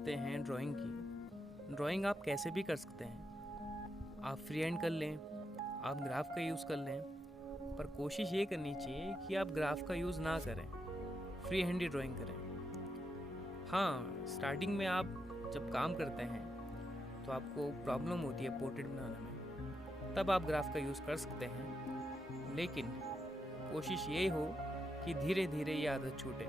करते हैं ड्राइंग की। ड्राइंग आप कैसे भी कर सकते हैं, आप फ्री हैंड कर लें, आप ग्राफ का यूज़ कर लें, पर कोशिश ये करनी चाहिए कि आप ग्राफ का यूज़ ना करें, फ्री हैंड ही ड्राइंग करें। हाँ, स्टार्टिंग में आप जब काम करते हैं तो आपको प्रॉब्लम होती है पोर्ट्रेट बनाने में, तब आप ग्राफ का यूज़ कर सकते हैं, लेकिन कोशिश ये हो कि धीरे धीरे ये आदत छूटे।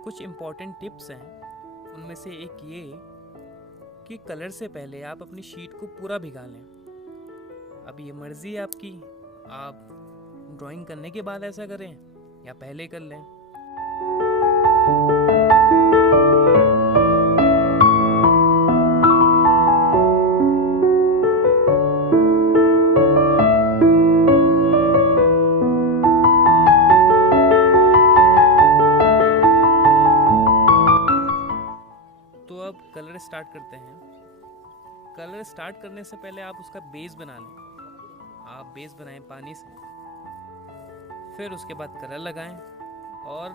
कुछ इम्पॉर्टेंट टिप्स हैं, उनमें से एक ये कि कलर से पहले आप अपनी शीट को पूरा भिगा लें। अब ये मर्ज़ी है आपकी, आप ड्राइंग करने के बाद ऐसा करें या पहले कर लें। तो अब कलर स्टार्ट करते हैं। कलर स्टार्ट करने से पहले आप उसका बेस बना लें। आप बेस बनाएं पानी से, फिर उसके बाद कलर लगाएं और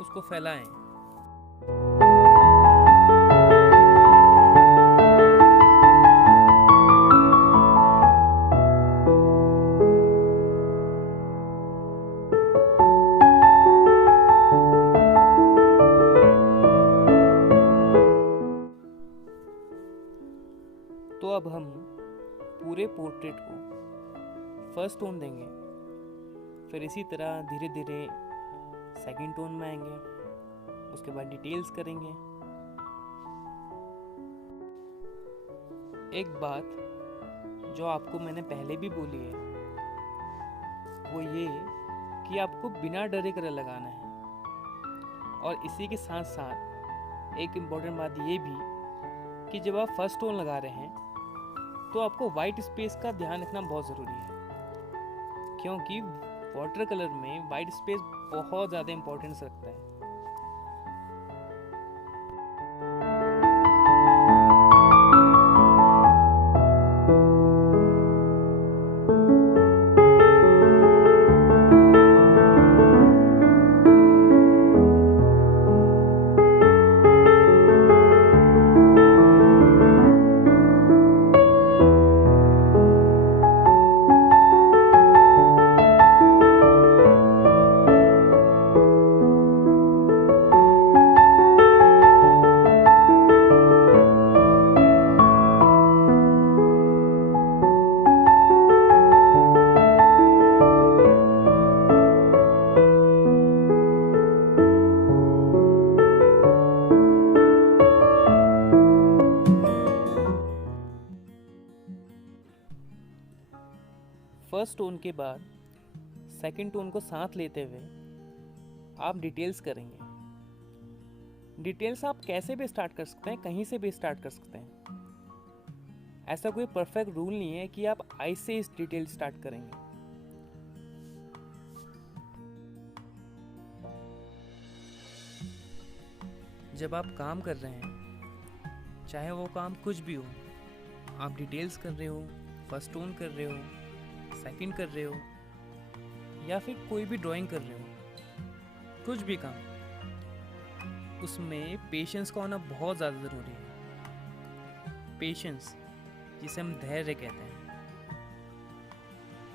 उसको फैलाएं। तो अब हम पूरे पोर्ट्रेट को फर्स्ट टोन देंगे, फिर इसी तरह धीरे धीरे सेकंड टोन में आएंगे, उसके बाद डिटेल्स करेंगे। एक बात जो आपको मैंने पहले भी बोली है वो ये कि आपको बिना डरे कलर लगाना है। और इसी के साथ साथ एक इम्पॉर्टेंट बात ये भी कि जब आप फर्स्ट टोन लगा रहे हैं तो आपको वाइट स्पेस का ध्यान रखना बहुत ज़रूरी है, क्योंकि वाटर कलर में वाइट स्पेस बहुत ज़्यादा इम्पोर्टेंस रखता है। फर्स्ट टोन के बाद सेकंड टोन को साथ लेते हुए आप डिटेल्स करेंगे। डिटेल्स आप कैसे भी स्टार्ट कर सकते हैं, कहीं से भी स्टार्ट कर सकते हैं। ऐसा कोई परफेक्ट रूल नहीं है कि आप आई से इस डिटेल स्टार्ट करेंगे। जब आप काम कर रहे हैं, चाहे वो काम कुछ भी हो, आप डिटेल्स कर रहे हो, फर्स्ट टोन कर रहे हो, सेकंड कर रहे हो, या फिर कोई भी ड्राइंग कर रहे हो, कुछ भी काम, उसमें पेशेंस का होना बहुत ज़्यादा ज़रूरी है। पेशेंस, जिसे हम धैर्य कहते हैं,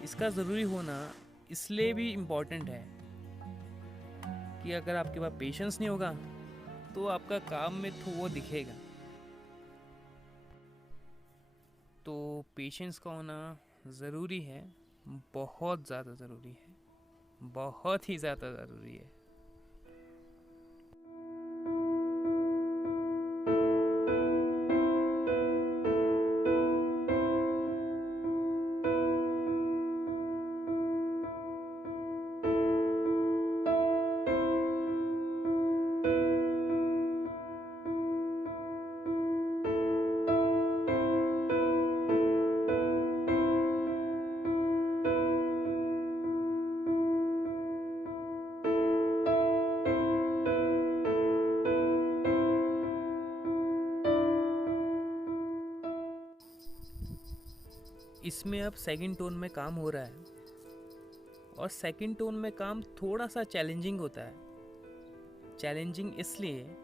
इसका ज़रूरी होना इसलिए भी इम्पोर्टेंट है कि अगर आपके पास पेशेंस नहीं होगा तो आपका काम में तो वो दिखेगा। तो पेशेंस का होना ज़रूरी है बहुत ज़्यादा ज़रूरी है, बहुत ही ज़्यादा ज़रूरी है। इसमें अब सेकंड टोन में काम हो रहा है, और सेकंड टोन में काम थोड़ा सा चैलेंजिंग होता है। चैलेंजिंग इसलिए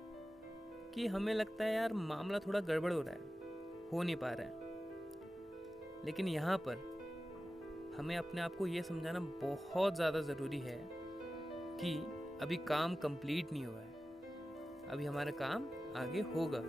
कि हमें लगता है यार मामला थोड़ा गड़बड़ हो रहा है, हो नहीं पा रहा है। लेकिन यहाँ पर हमें अपने आप को ये समझाना बहुत ज़्यादा ज़रूरी है कि अभी काम कंप्लीट नहीं हुआ है, अभी हमारा काम आगे होगा।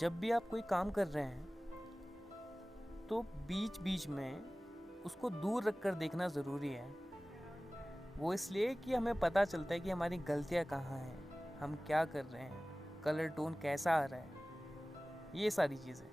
जब भी आप कोई काम कर रहे हैं तो बीच बीच में उसको दूर रख कर देखना ज़रूरी है। वो इसलिए कि हमें पता चलता है कि हमारी गलतियाँ कहाँ हैं, हम क्या कर रहे हैं, कलर टोन कैसा आ रहा है, ये सारी चीज़ें।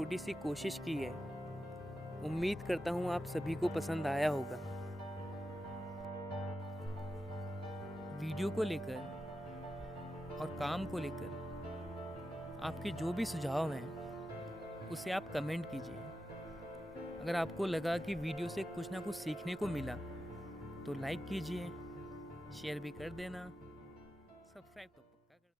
छोटी सी कोशिश की है। उम्मीद करता हूँ आप सभी को पसंद आया होगा। वीडियो को लेकर और काम को लेकर आपके जो भी सुझाव हैं उसे आप कमेंट कीजिए। अगर आपको लगा कि वीडियो से कुछ ना कुछ सीखने को मिला तो लाइक कीजिए, शेयर भी कर देना, सब्सक्राइब तो